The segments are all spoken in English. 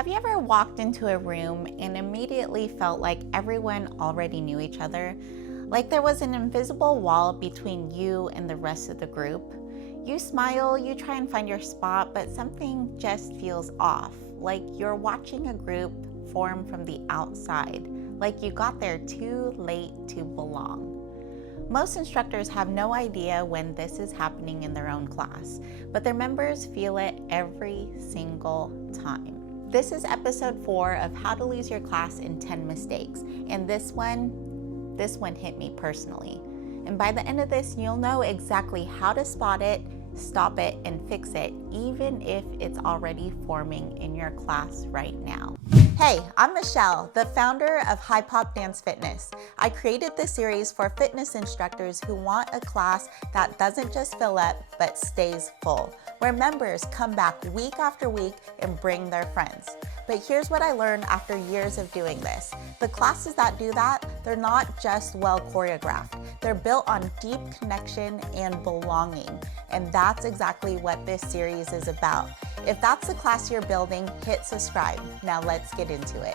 Have you ever walked into a room and immediately felt like everyone already knew each other? Like there was an invisible wall between you and the rest of the group? You smile, you try and find your spot, but something just feels off. Like you're watching a group form from the outside. Like you got there too late to belong. Most instructors have no idea when this is happening in their own class, but their members feel it every single time. This is episode 4 of How to Lose Your Class in 10 Mistakes, and this one hit me personally. And by the end of this, you'll know exactly how to spot it, stop it, and fix it, even if it's already forming in your class right now. Hey, I'm Michelle, the founder of HiiPOP Dance Fitness. I created this series for fitness instructors who want a class that doesn't just fill up, but stays full, where members come back week after week and bring their friends. But here's what I learned after years of doing this. The classes that do that, they're not just well choreographed. They're built on deep connection and belonging. And that's exactly what this series is about. If that's the class you're building, hit subscribe. Now let's get into it.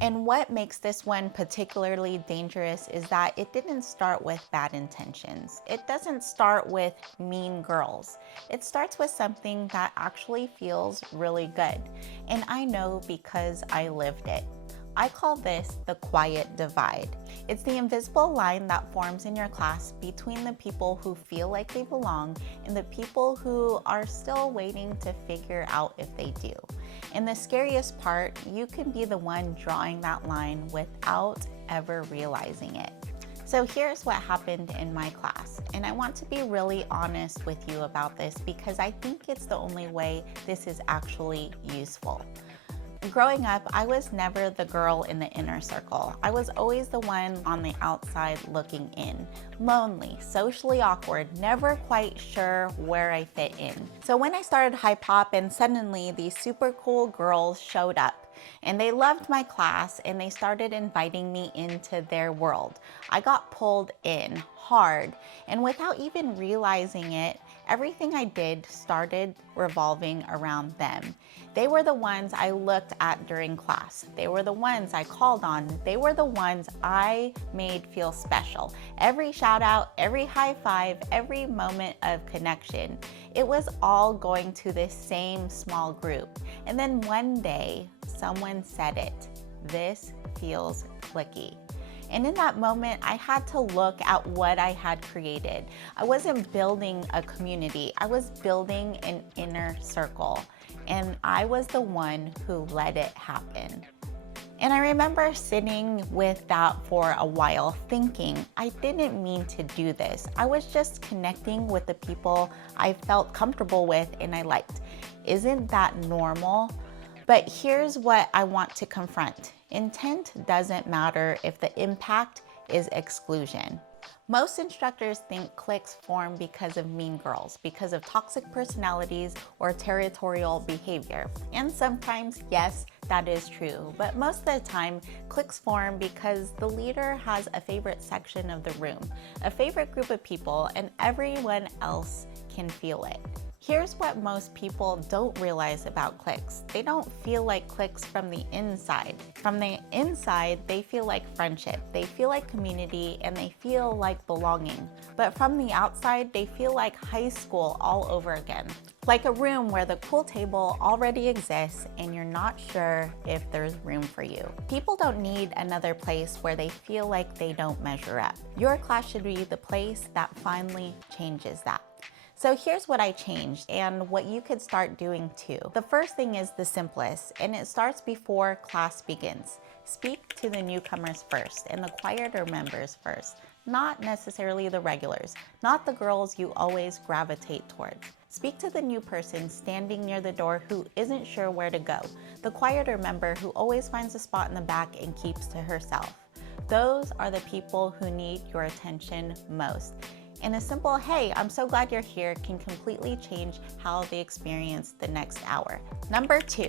And what makes this one particularly dangerous is that it didn't start with bad intentions. It doesn't start with mean girls. It starts with something that actually feels really good. And I know because I lived it. I call this the quiet divide. It's the invisible line that forms in your class between the people who feel like they belong and the people who are still waiting to figure out if they do. And the scariest part, you can be the one drawing that line without ever realizing it. So here's what happened in my class, and I want to be really honest with you about this because I think it's the only way this is actually useful. Growing up, I was never the girl in the inner circle. I was always the one on the outside looking in. Lonely, socially awkward, never quite sure where I fit in. So when I started HiiPOP and suddenly these super cool girls showed up and they loved my class and they started inviting me into their world. I got pulled in hard, and without even realizing it, everything I did started revolving around them. They were the ones I looked at during class. They were the ones I called on. They were the ones I made feel special. Every shout out, every high five, every moment of connection. It was all going to this same small group. And then one day, someone said it. This feels cliquey. And in that moment, I had to look at what I had created. I wasn't building a community. I was building an inner circle. And I was the one who let it happen. And I remember sitting with that for a while thinking, I didn't mean to do this. I was just connecting with the people I felt comfortable with and I liked. Isn't that normal? But here's what I want to confront. Intent doesn't matter if the impact is exclusion. Most instructors think cliques form because of mean girls, because of toxic personalities or territorial behavior. And sometimes, yes, that is true. But most of the time, cliques form because the leader has a favorite section of the room, a favorite group of people, and everyone else can feel it. Here's what most people don't realize about cliques. They don't feel like cliques from the inside. From the inside, they feel like friendship, they feel like community, and they feel like belonging. But from the outside, they feel like high school all over again. Like a room where the pool table already exists and you're not sure if there's room for you. People don't need another place where they feel like they don't measure up. Your class should be the place that finally changes that. So here's what I changed and what you could start doing too. The first thing is the simplest, and it starts before class begins. Speak to the newcomers first and the quieter members first, not necessarily the regulars, not the girls you always gravitate towards. Speak to the new person standing near the door who isn't sure where to go, the quieter member who always finds a spot in the back and keeps to herself. Those are the people who need your attention most. And a simple, hey, I'm so glad you're here can completely change how they experience the next hour. Number 2,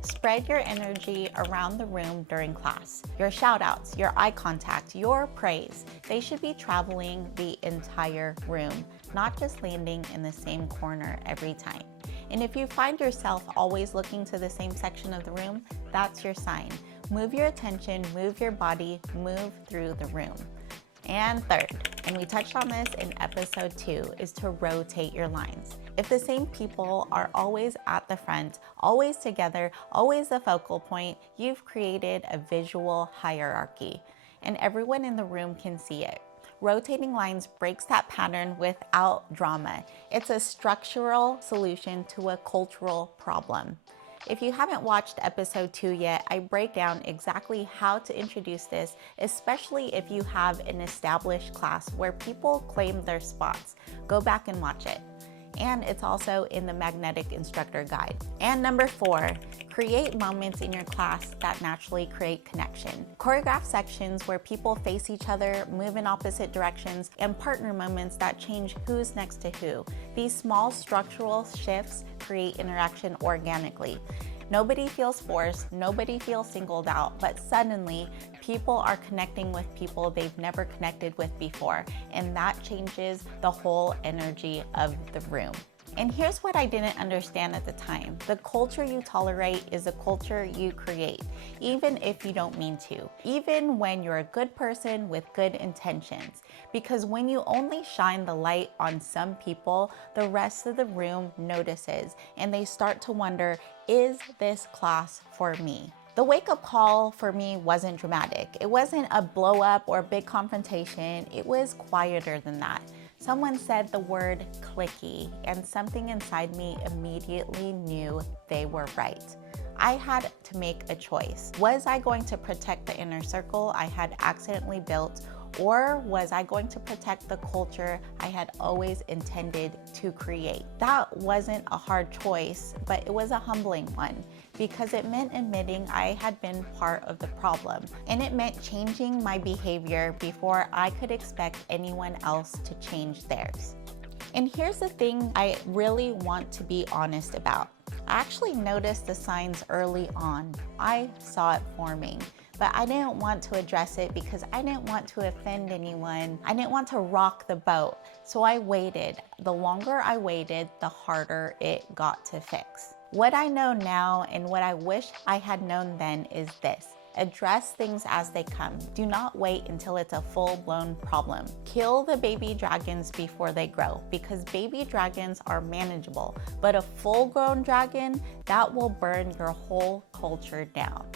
spread your energy around the room during class. Your shout outs, your eye contact, your praise, they should be traveling the entire room, not just landing in the same corner every time. And if you find yourself always looking to the same section of the room, that's your sign. Move your attention, move your body, move through the room. And third, and we touched on this in episode 2, is to rotate your lines. If the same people are always at the front, always together, always the focal point, you've created a visual hierarchy, and everyone in the room can see it. Rotating lines breaks that pattern without drama. It's a structural solution to a cultural problem. If you haven't watched episode 2 yet, I break down exactly how to introduce this, especially if you have an established class where people claim their spots. Go back and watch it. And it's also in the Magnetic Instructor Guide. And number 4, create moments in your class that naturally create connection. Choreograph sections where people face each other, move in opposite directions, and partner moments that change who's next to who. These small structural shifts create interaction organically. Nobody feels forced, nobody feels singled out, but suddenly people are connecting with people they've never connected with before, and that changes the whole energy of the room. And here's what I didn't understand at the time. The culture you tolerate is the culture you create, even if you don't mean to, even when you're a good person with good intentions. Because when you only shine the light on some people, the rest of the room notices and they start to wonder, is this class for me? The wake-up call for me wasn't dramatic. It wasn't a blow up or a big confrontation. It was quieter than that. Someone said the word clicky, and something inside me immediately knew they were right. I had to make a choice. Was I going to protect the inner circle I had accidentally built, or was I going to protect the culture I had always intended to create? That wasn't a hard choice, but it was a humbling one, because it meant admitting I had been part of the problem, and it meant changing my behavior before I could expect anyone else to change theirs. And here's the thing I really want to be honest about. I actually noticed the signs early on. I saw it forming, but I didn't want to address it because I didn't want to offend anyone. I didn't want to rock the boat, so I waited. The longer I waited, the harder it got to fix. What I know now and what I wish I had known then is this: address things as they come. Do not wait until it's a full-blown problem. Kill the baby dragons before they grow, because baby dragons are manageable, but a full-grown dragon, that will burn your whole culture down.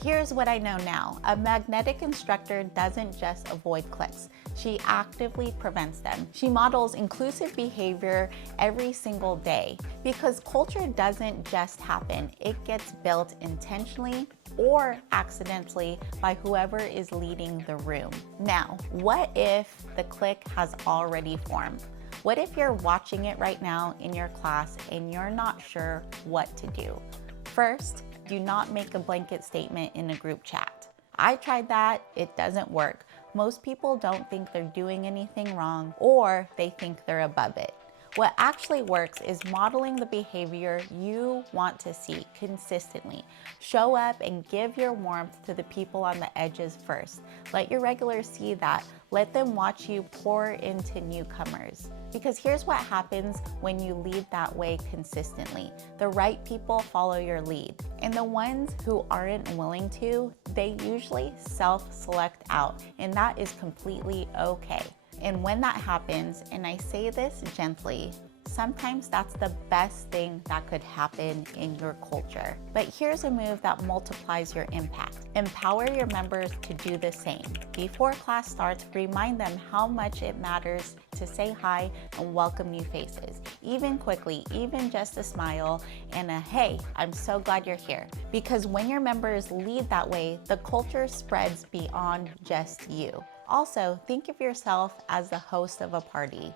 Here's what I know now. A magnetic instructor doesn't just avoid cliques. She actively prevents them. She models inclusive behavior every single day, because culture doesn't just happen. It gets built intentionally or accidentally by whoever is leading the room. Now, what if the clique has already formed? What if you're watching it right now in your class and you're not sure what to do? First, do not make a blanket statement in a group chat. I tried that, it doesn't work. Most people don't think they're doing anything wrong, or they think they're above it. What actually works is modeling the behavior you want to see consistently. Show up and give your warmth to the people on the edges first. Let your regulars see that. Let them watch you pour into newcomers. Because here's what happens when you lead that way consistently. The right people follow your lead. And the ones who aren't willing to, they usually self-select out. And that is completely okay. And when that happens, and I say this gently, sometimes that's the best thing that could happen in your culture. But here's a move that multiplies your impact. Empower your members to do the same. Before class starts, remind them how much it matters to say hi and welcome new faces, even quickly, even just a smile and a hey, I'm so glad you're here. Because when your members lead that way, the culture spreads beyond just you. Also, think of yourself as the host of a party.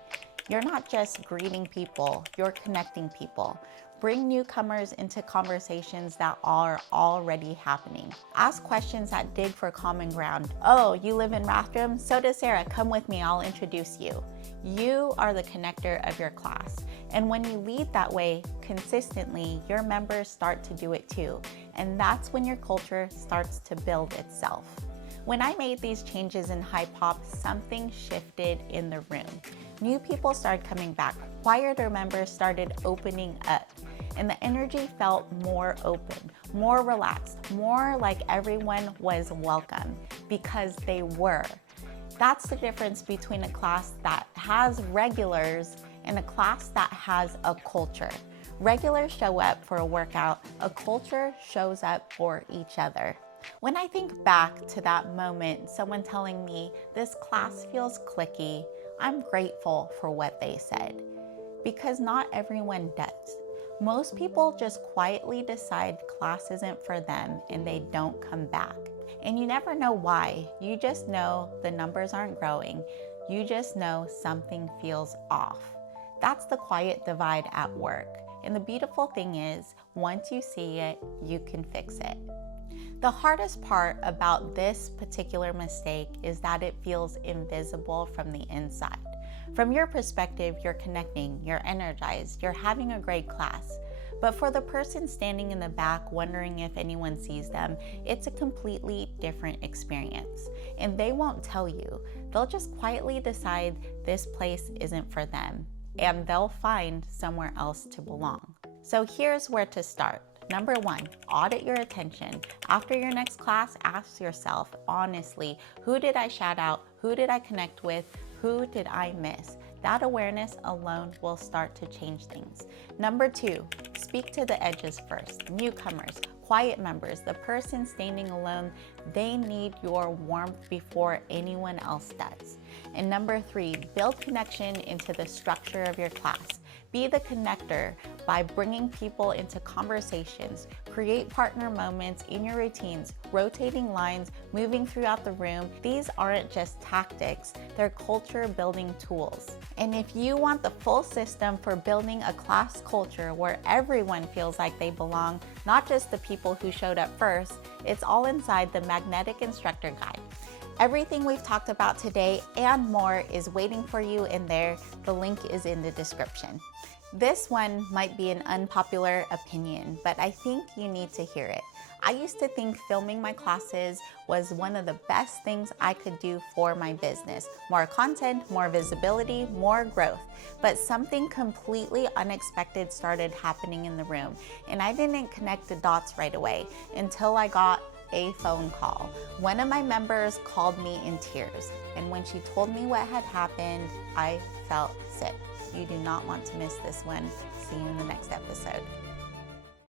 You're not just greeting people, you're connecting people. Bring newcomers into conversations that are already happening. Ask questions that dig for common ground. Oh, you live in Rathdrum? So does Sarah. Come with me, I'll introduce you. You are the connector of your class. And when you lead that way consistently, your members start to do it too. And that's when your culture starts to build itself. When I made these changes in HiiPOP, something shifted in the room. New people started coming back. Quieter members started opening up. and the energy felt more open, more relaxed, more like everyone was welcome because they were. That's the difference between a class that has regulars and a class that has a culture. Regulars show up for a workout, a culture shows up for each other. When I think back to that moment, someone telling me this class feels cliquey, I'm grateful for what they said, because not everyone does. Most people just quietly decide class isn't for them and they don't come back. And you never know why. You just know the numbers aren't growing. You just know something feels off. That's the quiet divide at work. And the beautiful thing is, once you see it, you can fix it. The hardest part about this particular mistake is that it feels invisible from the inside. From your perspective, you're connecting, you're energized, you're having a great class. But for the person standing in the back wondering if anyone sees them, it's a completely different experience. And they won't tell you. They'll just quietly decide this place isn't for them, and they'll find somewhere else to belong. So here's where to start. Number 1, audit your attention. After your next class, ask yourself honestly, who did I shout out? Who did I connect with? Who did I miss? That awareness alone will start to change things. Number 2, speak to the edges first. Newcomers, quiet members, the person standing alone, they need your warmth before anyone else does. And number 3, build connection into the structure of your class. Be the connector by bringing people into conversations. Create partner moments in your routines, rotating lines, moving throughout the room. These aren't just tactics, they're culture building tools. And if you want the full system for building a class culture where everyone feels like they belong, not just the people who showed up first, it's all inside the Magnetic Instructor Guide. Everything we've talked about today and more is waiting for you in there. The link is in the description. This one might be an unpopular opinion, but I think you need to hear it. I used to think filming my classes was one of the best things I could do for my business. More content, more visibility, more growth. But something completely unexpected started happening in the room, and I didn't connect the dots right away until I got a phone call. One of my members called me in tears, and when she told me what had happened, I felt sick. You do not want to miss this one. See you in the next episode.